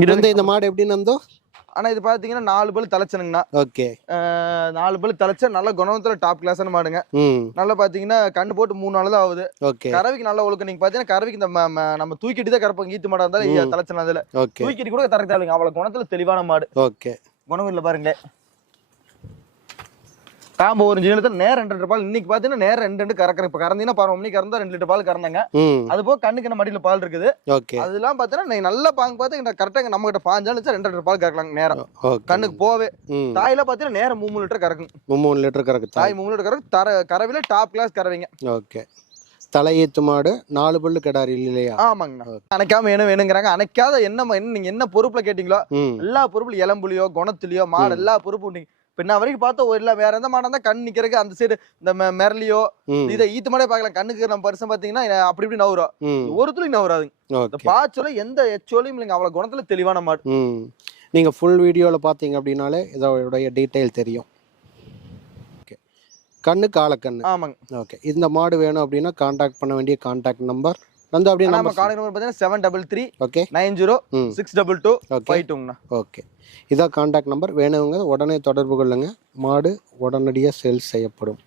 இது வந்து இந்த மாடு எப்படி நந்தோ? ஆனா இது பாத்தீங்கன்னா நாலு பல் தலைச்சனுங்கண்ணா. ஓகே. நாலு பல் தலைச்ச நல்ல குணத்துல டாப் கிளாஸ்னு மாடுங்க. நல்லா பாத்தீங்கன்னா கண்ணு போட்டு மூணு நாள் தான் ஆகுது ஓகே. கறவைக்கு நல்ல ஒழுக்கம். நீங்க பாத்தீங்கன்னா கறவைக்கு இந்த நம்ம தூக்கிட்டு தான் கறப்போம். ஈத்து மாடா இருந்தாலும் தலைச்சன அதுல. தூக்கிட்டு கூட தரக்கு தேவைங்க அவ்வளவு குணத்துல தெளிவான மாடு. ஓகே. குணம் இல்ல பாருங்க காம்பு ஒரு ஜீனத்துல நேரம் ரெண்டு பால். இன்னைக்கு பாத்தீங்கன்னா நேரம் ரெண்டு ரெண்டு கறக்குற இப்ப கறந்தீங்கன்னா பரவ மணி கறந்தா ரெண்டு லிட்டர் பால் கறந்தாங்க. அது போக கண்ணுக்கு என்ன மடியில பால் இருக்குது? அதெல்லாம் பாத்தீங்கன்னா நீங்க நல்லா பாங்க பார்த்து கரெக்டா நம்ம கிட்ட பாஞ்சாலும் வச்சா ரெண்டு லிட்டர் பால் கறக்கலாம் நேரம் கண்ணுக்கு போவே. தாயில பாத்தீங்கன்னா நேரம் மூணு லிட்டர் கறக்கும். மூணு லிட்டர் கறக்கு தாய் மூணு லிட்டர் கறக்கும். தர கறவையில டாப் கிளாஸ் கறவைங்க. ஓகே. தலையீத்து மாடு நாலு பல்லு கிடாரி இல்லையா? ஆமாங்கண்ணா. அணைக்காம வேணும் வேணுங்கிறாங்க. அணைக்காத என்ன என்ன நீங்க என்ன பொறுப்புல கேட்டீங்களோ எல்லா பொறுப்புல இளம்புலியோ குணத்துலயோ மாடு எல்லா பொறுப்பும் நீங்க இப்ப இன்ன வரைக்கும் பார்த்தா ஒரு இல்ல வேற எந்த மாடா இருந்தா கண் நிக்கிறதுக்கு அந்த சைடு இந்த மெரலியோ இதை ஈத்து மாடே பார்க்கலாம். கண்ணுக்கு நம்ம பரிசம் பாத்தீங்கன்னா அப்படி இப்படி நவரும் ம். ஒரு துளி நவராதுங்க இந்த பாச்சோல எந்த எச்சோலையும் இல்லைங்க. அவ்வளவு குணத்துல தெளிவான மாடு. ம். நீங்கள் ஃபுல் வீடியோவில் பார்த்தீங்க அப்படின்னாலே இதோடைய டீட்டெயில் தெரியும். ஓகே. கண்ணு காலக்கண்ணு. ஆமாங்க. ஓகே. இந்த மாடு வேணும் அப்படின்னா காண்டாக்ட் பண்ண வேண்டிய காண்டாக்ட் நம்பர் வந்து அப்படியே நம்ம காலை நம்பர் பாத்தீங்கன்னா seven double three okay nine zero six double two five டூங்கண்ணா okay இதான் காண்டாக்ட் நம்பர் வேணுங்க உடனே தொடர்பு கொள்ளுங்க. மாடு உடனடியாக சேல்ஸ் செய்யப்படும்.